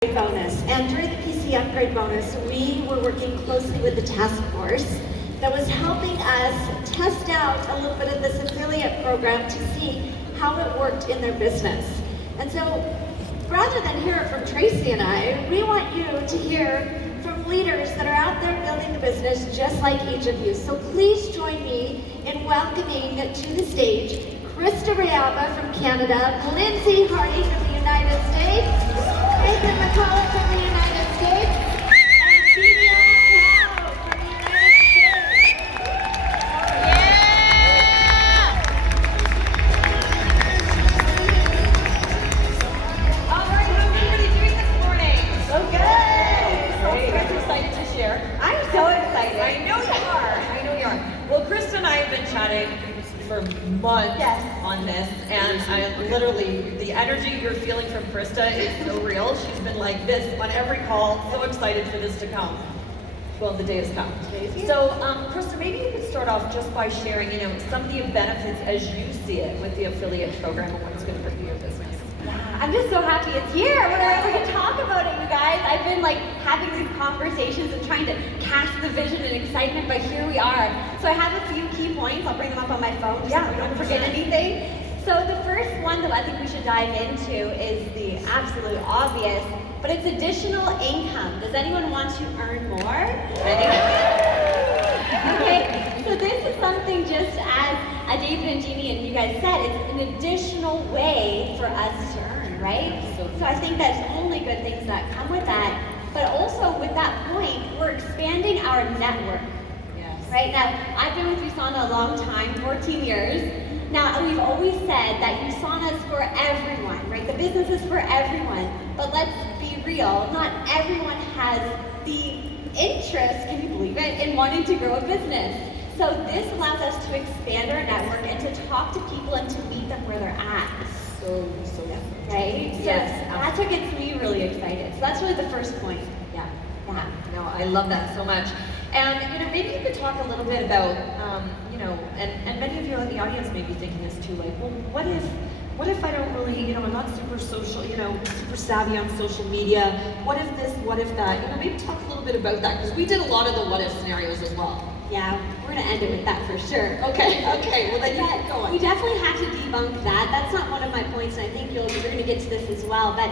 bonus. And during the PC upgrade bonus, we were working closely with the task force that was helping us test out a little bit of this affiliate program to see how it worked in their business. And so rather than hear it from Tracy and I, we want you to hear from leaders that are out there building the business just like each of you. So please join me in welcoming to the stage Krista Riaba from Canada, Lindsay Hardy from the United States, Nathan McCullough from the United States, and Delia Howe from the United States. All right, how's everybody doing this morning? So good! So excited to share. I'm so excited. I know you are. I know you are. Well, Krista and I have been chatting for months on this, and I literally, the energy you're feeling from Krista is so real. She's been like this on every call, so excited for this to come. Well, the day has come. So, Krista, maybe you could start off just by sharing, some of the benefits as you see it with the affiliate program and what it's going to bring to your business. I'm just so happy it's here. We can talk about it, you guys. I've been having these conversations and trying to cast the vision and excitement, but here we are. So I have a few key points. I'll bring them up on my phone just so we don't forget anything. So the first one that I think we should dive into is the absolute obvious, but it's additional income. Does anyone want to earn more? Okay, so this is something just as David and Jeannie and you guys said, it's an additional way for us to earn, right? So I think there's only good things that come with that. But also with that point, we're expanding our network. Yes. Right now, I've been with USANA a long time, 14 years. Now, we've always said that USANA is for everyone, right? The business is for everyone. But let's be real, not everyone has the interest, can you believe it, in wanting to grow a business. So this allows us to expand our network and to talk to people and to meet them where they're at. So right? Yes, So that's what gets me really excited. So that's really the first point. Yeah. No, I love that so much. And maybe you could talk a little bit about, and many of you in the audience may be thinking this too, like, well, what if I don't really, I'm not super social, super savvy on social media. What if this, what if that? Maybe talk a little bit about that, because we did a lot of the what if scenarios as well. Yeah, we're gonna end it with that for sure. Okay, well then you keep going. We definitely have to debunk that. That's not one of my points, and I think you're gonna get to this as well, but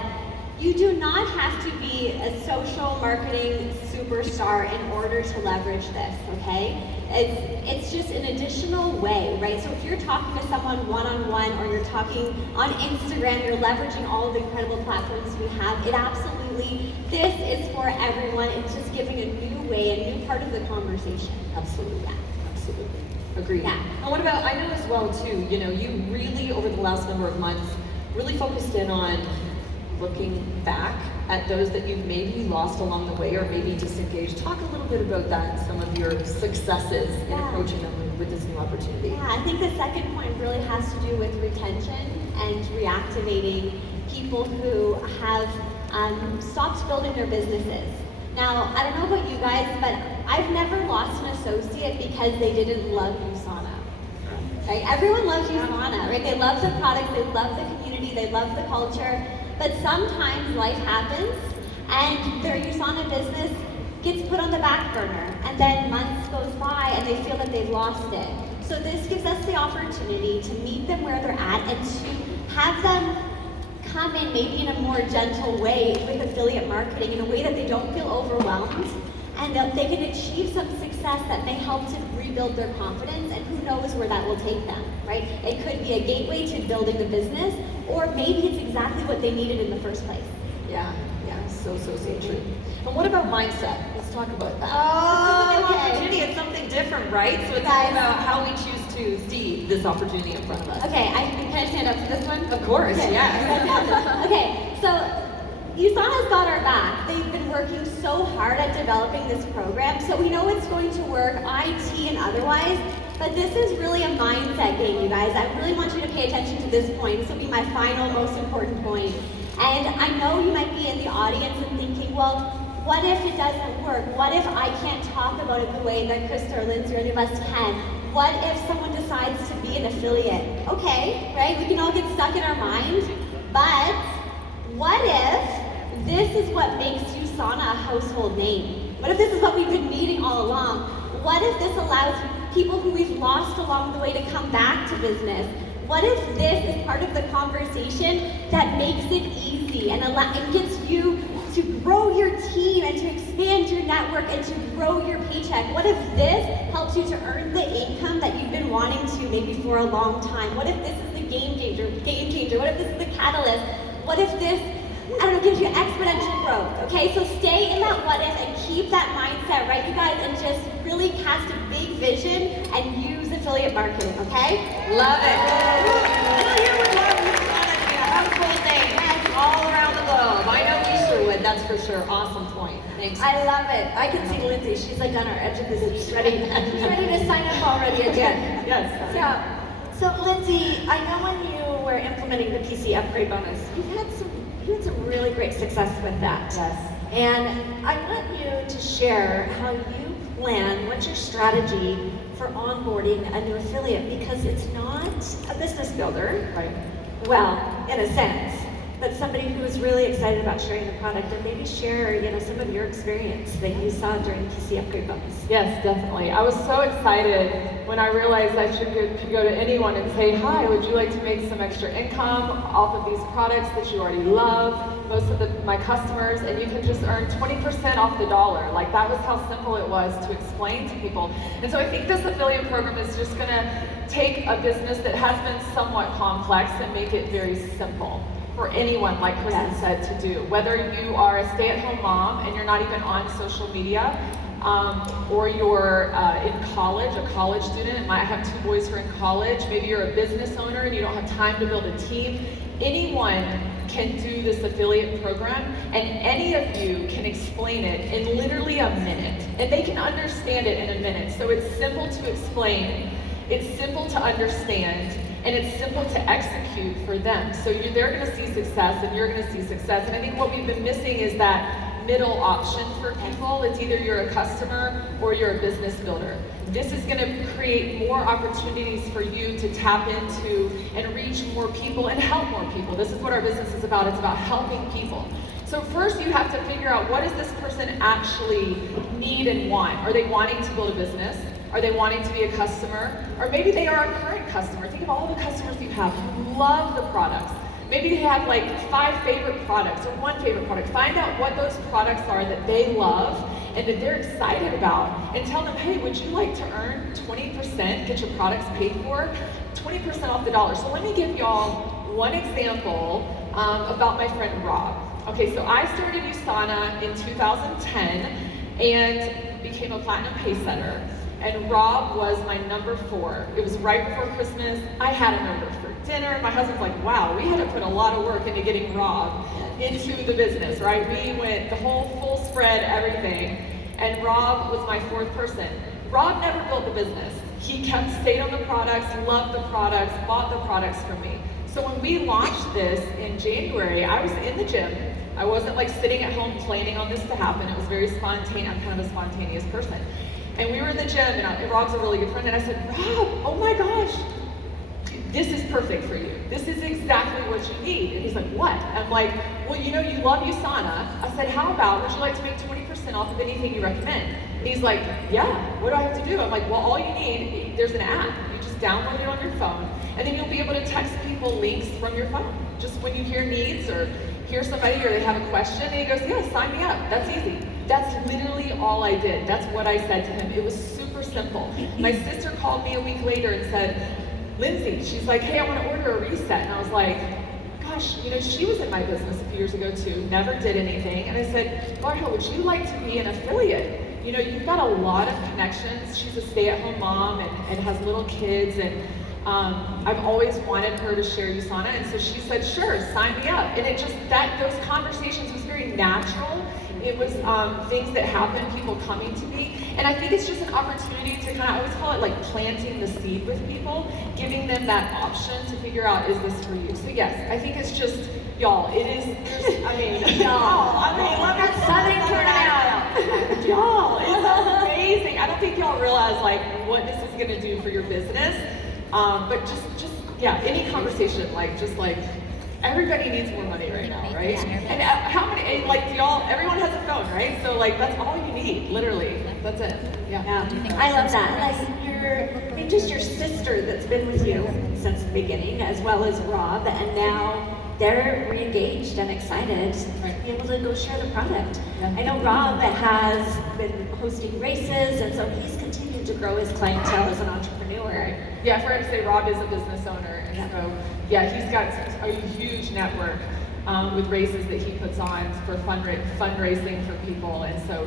you do not have to be a social marketing superstar in order to leverage this, okay? It's just an additional way, right? So if you're talking to someone one-on-one or you're talking on Instagram, you're leveraging all of the incredible platforms we have, it absolutely, this is for everyone. It's just giving a new way, a new part of the conversation. Absolutely. Agreed. Yeah. And what about, I know as well too, you really, over the last number of months, really focused in on looking back at those that you've maybe lost along the way or maybe disengaged. Talk a little bit about that and some of your successes in approaching them with this new opportunity. Yeah, I think the second point really has to do with retention and reactivating people who have stopped building their businesses. Now, I don't know about you guys, but I've never lost an associate because they didn't love USANA. Right? Everyone loves USANA, right? They love the product, they love the community, they love the culture. But sometimes life happens and their USANA business gets put on the back burner and then months goes by and they feel that they've lost it. So this gives us the opportunity to meet them where they're at and to have them come in maybe in a more gentle way with affiliate marketing in a way that they don't feel overwhelmed and that they can achieve some success that may help to rebuild their confidence, and who knows where that will take them, right? It could be a gateway to building the business, or maybe it's exactly what they needed in the first place. Yeah, so true. And what about mindset? Let's talk about that. Oh, this is a new okay. opportunity. It's something different, right? So it's all about how we choose to see this opportunity in front of us. Okay, can I stand up for this one? Of course, okay. yeah. Okay, so USANA's got our back. They've been working so hard at developing this program, so we know it's going to work, IT and otherwise, but this is really a mindset game, you guys. I really want you to pay attention to this point. This will be my final, most important point. And I know you might be in the audience and thinking, well, what if it doesn't work? What if I can't talk about it the way that Krista or Lindsay or any of us can? What if someone decides to be an affiliate? Okay, right? We can all get stuck in our mind, but what if this is what makes USANA a household name? What if this is what we've been needing all along? What if this allows people who we've lost along the way to come back to business? What if this is part of the conversation that makes it easy and gets you to grow your team and to expand your network and to grow your paycheck? What if this helps you to earn the income that you've been wanting to maybe for a long time? What if this is the game changer? What if this is the catalyst? What if this, I don't know, gives you exponential growth? Okay, so stay in that what if and keep that mindset, right, you guys, and just really cast a big vision and use affiliate marketing, okay? Love it. Well, here we are. Household name all around the globe. I know Easter would, that's for sure. Awesome point. Thanks. I love it. I can see Lindsay. She's like on our edge of this. She's ready to sign up already again. Yes. So Lindsay, I know when you were implementing the PC upgrade bonus, you had some really great success with that. Yes. And I want you to share how you plan, what's your strategy for onboarding a new affiliate, because it's not a business builder. Right. Well, in a sense, but somebody who is really excited about sharing the product and maybe share, some of your experience that you saw during the PC upgrade bonus. Yes, definitely. I was so excited when I realized I could go to anyone and say, hi, would you like to make some extra income off of these products that you already love? Most of my customers, and you can just earn 20% off the dollar. Like, that was how simple it was to explain to people. And so I think this affiliate program is just gonna take a business that has been somewhat complex and make it very simple for anyone, like Kristen said, to do. Whether you are a stay-at-home mom and you're not even on social media, or you're in college, a college student. I have 2 boys who are in college. Maybe you're a business owner and you don't have time to build a team. Anyone can do this affiliate program, and any of you can explain it in literally a minute. And they can understand it in a minute. So it's simple to explain, it's simple to understand, and it's simple to execute for them. So they're gonna see success and you're gonna see success. And I think what we've been missing is that middle option for people. It's either you're a customer or you're a business builder. This is gonna create more opportunities for you to tap into and reach more people and help more people. This is what our business is about. It's about helping people. So first you have to figure out, what does this person actually need and want? Are they wanting to build a business? Are they wanting to be a customer? Or maybe they are a current customer. Think of all the customers you have who love the products. Maybe they have like 5 favorite products or 1 favorite product. Find out what those products are that they love and that they're excited about, and tell them, hey, would you like to earn 20%, get your products paid for? 20% off the dollar. So let me give y'all one example about my friend Rob. Okay, so I started USANA in 2010 and became a platinum pay setter. And Rob was my number 4. It was right before Christmas. I had him over for dinner. My husband's like, wow, we had to put a lot of work into getting Rob into the business, right? We went the whole full spread, everything. And Rob was my 4th person. Rob never built the business. He stayed on the products, loved the products, bought the products from me. So when we launched this in January, I was in the gym. I wasn't like sitting at home planning on this to happen. It was very spontaneous. I'm kind of a spontaneous person. And we were in the gym, and Rob's a really good friend, and I said, Rob, oh my gosh, this is perfect for you. This is exactly what you need. And he's like, what? I'm like, well, you love USANA. I said, how about, would you like to make 20% off of anything you recommend? And he's like, yeah, what do I have to do? I'm like, well, all you need, there's an app. You just download it on your phone, and then you'll be able to text people links from your phone. Just when you hear needs or hear somebody or they have a question, and he goes, yeah, sign me up. That's easy. That's literally all I did. That's what I said to him. It was super simple. My sister called me a week later and said, Lindsay, she's like, hey, I want to order a reset. And I was like, gosh, she was in my business a few years ago too, never did anything. And I said, Laura, would you like to be an affiliate? You've got a lot of connections. She's a stay-at-home mom and has little kids, and I've always wanted her to share USANA, and so she said, sure, sign me up. And those conversations was very natural. It was things that happened, people coming to me. And I think it's just an opportunity to I always call it like planting the seed with people, giving them that option to figure out, is this for you? So yes, I think it's just, y'all, it is, y'all, let me Southern turn out. Y'all, it's amazing. I don't think y'all realize like what this is gonna do for your business. But just yeah, any conversation, everybody needs more money right now, right? And how many, like, everyone has a phone, right? So, like, that's all you need, literally. That's it. Yeah. I love that. Like, just your sister that's been with you since the beginning, as well as Rob, and now they're re-engaged and excited to be able to go share the product. I know Rob has been hosting races, and so he's continued to grow his clientele as an entrepreneur. Yeah, I forgot to say Rob is a business owner, and so he's got a huge network with races that he puts on for fundraising for people, and so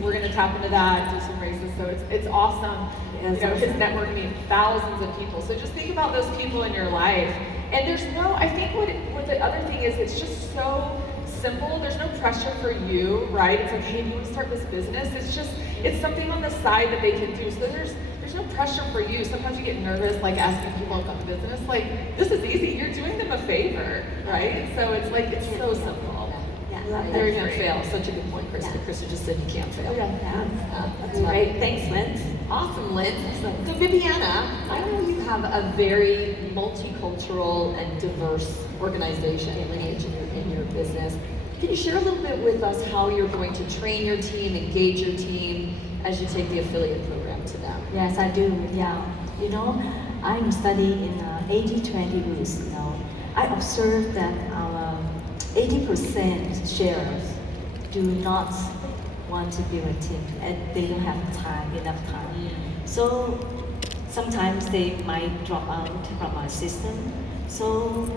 we're going to tap into that, do some races. So it's awesome. His network means thousands of people. So just think about those people in your life. And I think what the other thing is, it's just so simple. There's no pressure for you, right? It's like, hey, do you want to start this business? It's something on the side that they can do. So there's no pressure for you. Sometimes you get nervous, like asking people about the business. Like, this is easy. You're doing them a favor, right? So it's like, it's so simple. You can't fail. Such a good point, Krista. Krista just said you can't fail. That's right. Thanks, Linz. Awesome, Linz. So Viviana, I know you have a very multicultural and diverse organization and lineage in your business. Can you share a little bit with us how you're going to train your team, engage your team as you take the affiliate program to them? Yes, I do. Yeah. I'm studying in 80-20 rules. I observed that our 80% sharers do not want to build a team, and they don't have enough time. So sometimes they might drop out from our system. So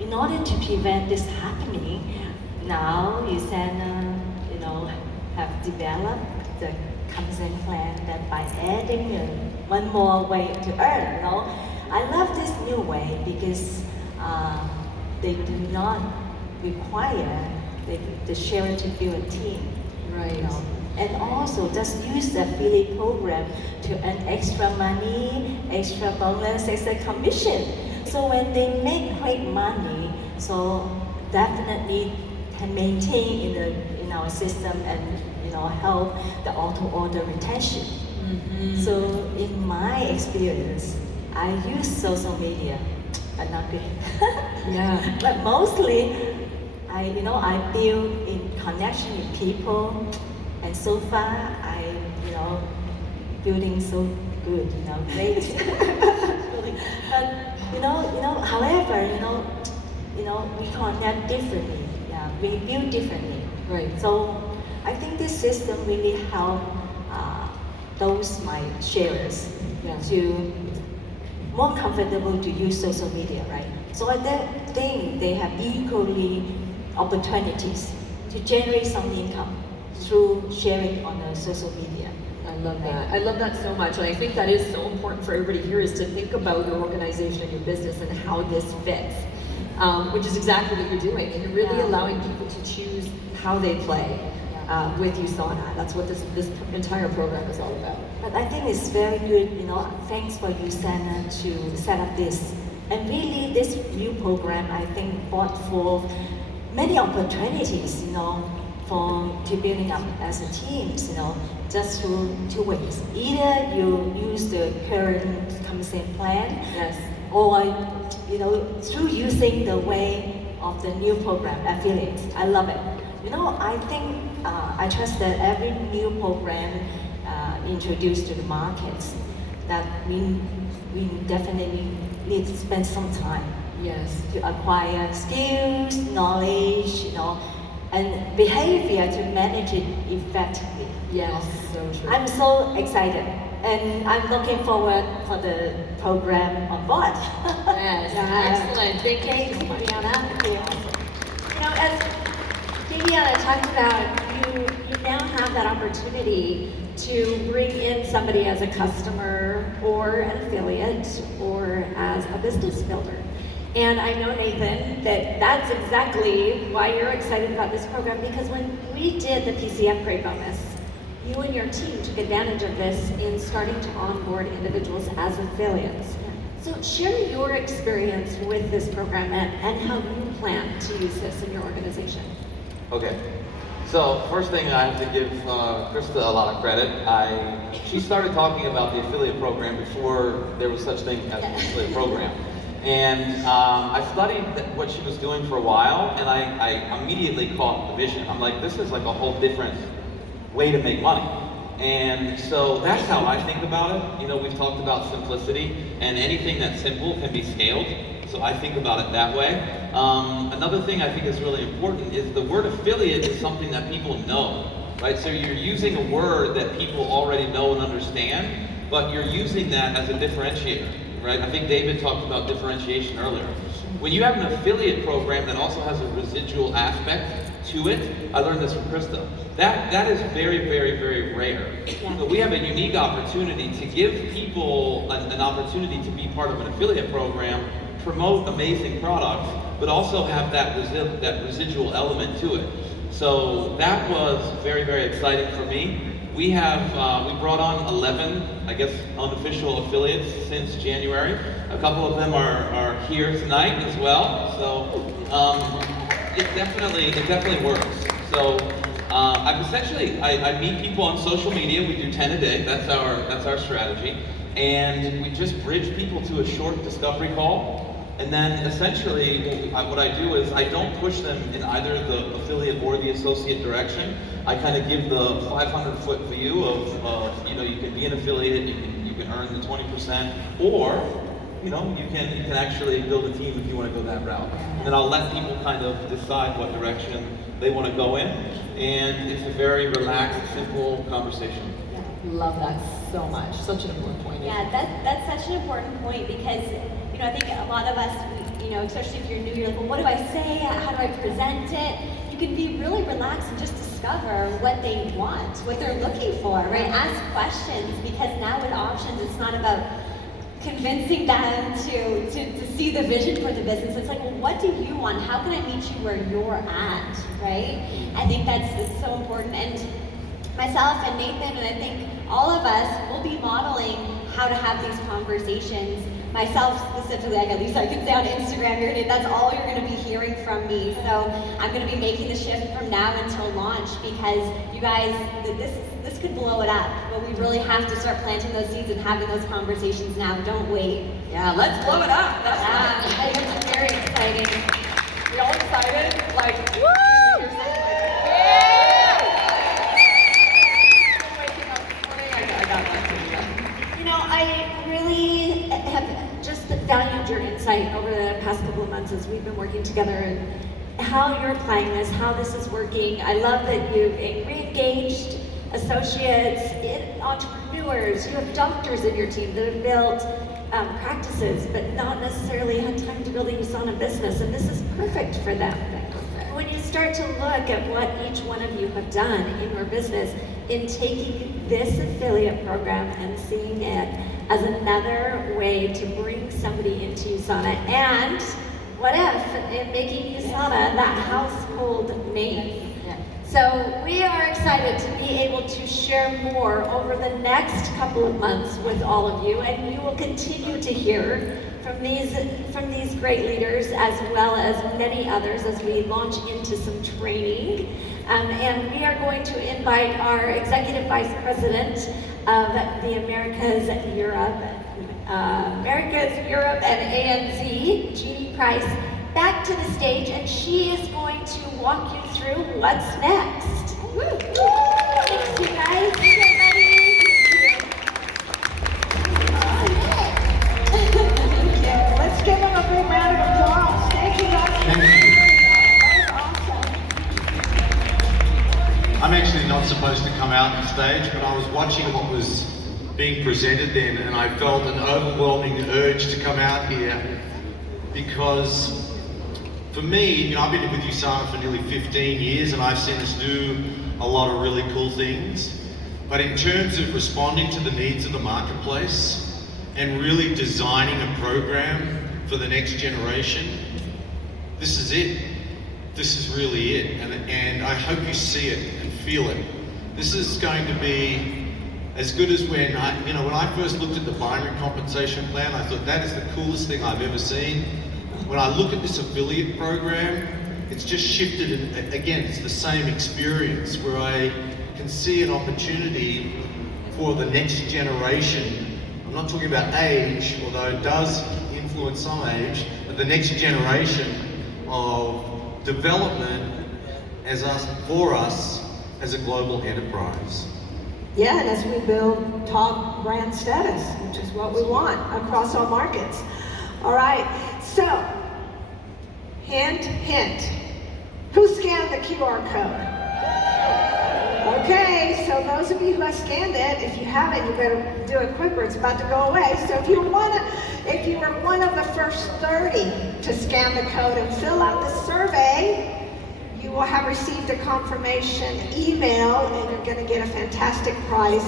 in order to prevent this happening, now USANA, have developed the compensation plan that by adding one more way to earn. I love this new way because they do not require the sharer to build a team. Right. And also just use the affiliate program to earn extra money, extra bonus, extra commission. So when they make great money, so definitely can maintain in our system and help the auto order retention. So in my experience, I use social media, but not good. But mostly, I build in connection with people, and so far building so good, great. But however, we connect differently. We build differently. Right. So I think this system really help those my sharers to more comfortable to use social media, right? So I think they have equally opportunities to generate some income through sharing on the social media. I love that. I love that so much. And I think that is so important for everybody here, is to think about your organization and your business and how this fits, which is exactly what you're doing. And you're really allowing people to choose how they play with USANA. That's what this entire program is all about. But I think it's very good, thanks for USANA to set up this. And really, this new program, I think, brought forth many opportunities, to building up as a team, just through two ways. Either you use the current compensation plan, or through using the way of the new program, affiliates. I love it. I think I trust that every new program introduced to the markets, that we definitely need to spend some time to acquire skills, knowledge, and behavior to manage it effectively. So true. I'm so excited, and I'm looking forward for the program on board. Excellent. Thank you so much. As Viviana talked about, you now have that opportunity to bring in somebody as a customer or an affiliate or as a business builder. And I know, Nathan, that that's exactly why you're excited about this program, because when we did the PC upgrade bonus, you and your team took advantage of this in starting to onboard individuals as affiliates. So share your experience with this program and how you plan to use this in your organization. Okay, so first thing, I have to give Krista a lot of credit. She started talking about the affiliate program before there was such thing as an affiliate program. And I studied what she was doing for a while, and I immediately caught the vision. I'm like, this is like a whole different way to make money. And so that's how I think about it. You know, we've talked about simplicity, and anything that's simple can be scaled. So I think about it that way. Another thing I think is really important is the word affiliate is something that people know, right? So you're using a word that people already know and understand, but you're using that as a differentiator, right? I think David talked about differentiation earlier. When you have an affiliate program that also has a residual aspect to it, I learned this from Krista. That is very, very, very rare. Yeah. So we have a unique opportunity to give people an opportunity to be part of an affiliate program, promote amazing products, but also have that residual element to it. So that was very, very exciting for me. We brought on 11, I guess, unofficial affiliates since January. A couple of them are here tonight as well. So it definitely works. So I meet people on social media. We do 10 a day. That's our strategy, and we just bridge people to a short discovery call. And then essentially what I do is I don't push them in either the affiliate or the associate direction. I kind of give the 500-foot view of you can be an affiliate, you can earn the 20%, or you can actually build a team if you want to go that route. And then I'll let people kind of decide what direction they want to go in. And it's a very relaxed, simple conversation. Love that so much. Such an important point. Yeah, that's such an important point because, I think a lot of us, especially if you're new, you're like, well, what do I say? How do I present it? You can be really relaxed and just discover what they want, what they're looking for, right? Ask questions, because now with options, it's not about convincing them to see the vision for the business. It's like, well, what do you want? How can I meet you where you're at, right? I think it's so important. And myself and Nathan, and I think all of us will be modeling how to have these conversations. Myself specifically, at least I can say on Instagram, that's all you're going to be hearing from me. So I'm going to be making the shift from now until launch, because you guys, this could blow it up. But we really have to start planting those seeds and having those conversations now. Don't wait. Yeah, let's blow it up. That's I think it's very exciting. We all excited? Like, woo! I really have just valued your insight over the past couple of months as we've been working together, and how you're applying this, how this is working. I love that you've re-engaged associates, entrepreneurs. You have doctors in your team that have built practices, but not necessarily had time to build a USANA business, and this is perfect for them. When you start to look at what each one of you have done in your business, in taking this affiliate program and seeing it as another way to bring somebody into USANA, and what if in making USANA that household name. So we are excited to be able to share more over the next couple of months with all of you, and you will continue to hear from these great leaders, as well as many others, as we launch into some training. And we are going to invite our Executive Vice President of the Americas, Europe, and ANZ, Jeannie Price, back to the stage, and she is going to walk you through what's next. Woo! Thanks, you guys. Get ready. Let's give them a big round of applause. Thank you guys. Thank you. That was awesome. I'm actually not supposed to come out on stage, but I was watching what was being presented then, and I felt an overwhelming urge to come out here, because for me, I've been with USANA for nearly 15 years, and I've seen us do a lot of really cool things. But in terms of responding to the needs of the marketplace and really designing a program for the next generation, this is it. This is really it. And I hope you see it and feel it. This is going to be as good as when I first looked at the binary compensation plan, I thought that is the coolest thing I've ever seen. When I look at this affiliate program, it's just shifted, and again, it's the same experience where I can see an opportunity for the next generation. I'm not talking about age, although it does influence some age, the next generation of development for us as a global enterprise. Yeah, and as we build top brand status, which is what we want across all markets. All right, so, hint, hint. Who scanned the QR code? Okay, so those of you who have scanned it, if you haven't, you better do it quicker. It's about to go away. So if you were one of the first 30 to scan the code and fill out the survey, you will have received a confirmation email, and you're going to get a fantastic prize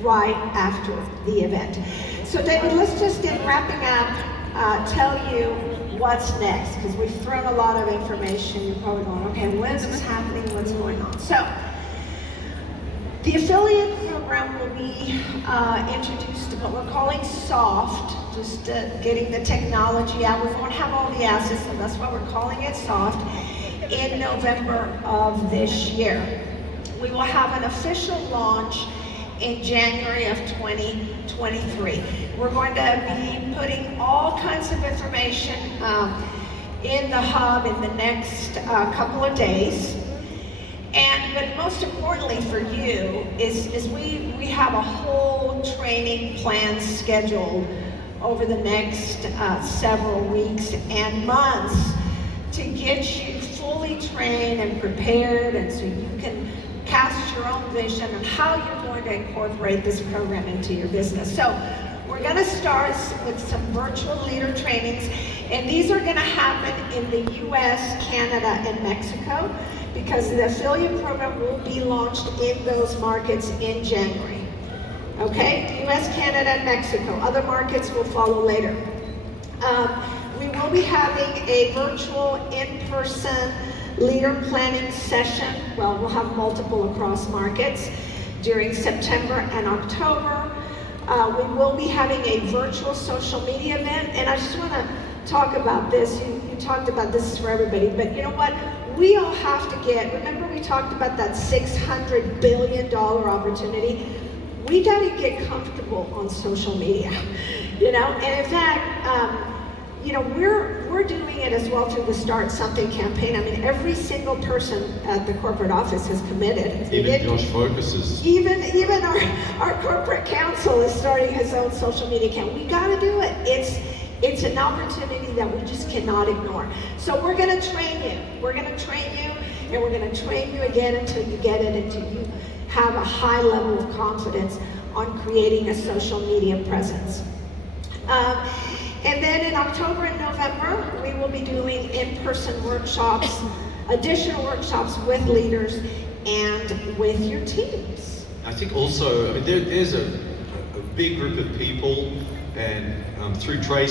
right after the event. So David, let's just, in wrapping up, tell you what's next, because we've thrown a lot of information. You're probably going, okay, when's this happening? What's going on? So, the affiliate program will be introduced to what we're calling soft, just getting the technology out. We won't have all the assets, so that's why we're calling it soft, in November of this year. We will have an official launch in January of 2023. We're going to be putting all kinds of information in the hub in the next couple of days. But most importantly for you is we have a whole training plan scheduled over the next several weeks and months to get you fully trained and prepared, and so you can cast your own vision on how you're going to incorporate this program into your business. So we're going to start with some virtual leader trainings, and these are going to happen in the US, Canada, and Mexico, because the affiliate program will be launched in those markets in January. Okay, US, Canada, and Mexico. Other markets will follow later. We will be having a virtual in-person leader planning session. Well, we'll have multiple across markets during September and October. We will be having a virtual social media event, and I just want to talk about this. You talked about this is for everybody, but you know what? We all have to remember we talked about that $600 billion opportunity? We got to get comfortable on social media, you know? And in fact, you know, we're doing it as well through the Start Something campaign. I mean, every single person at the corporate office has committed. Even Josh focuses. Even our corporate counsel is starting his own social media account. We got to do it. It's an opportunity that we just cannot ignore. So we're going to train you. We're going to train you, and we're going to train you again until you get it, until you have a high level of confidence on creating a social media presence. And then in October and November, we will be doing in-person workshops, additional workshops with leaders and with your teams. I think also, I mean, there's a big group of people, and through Tracy,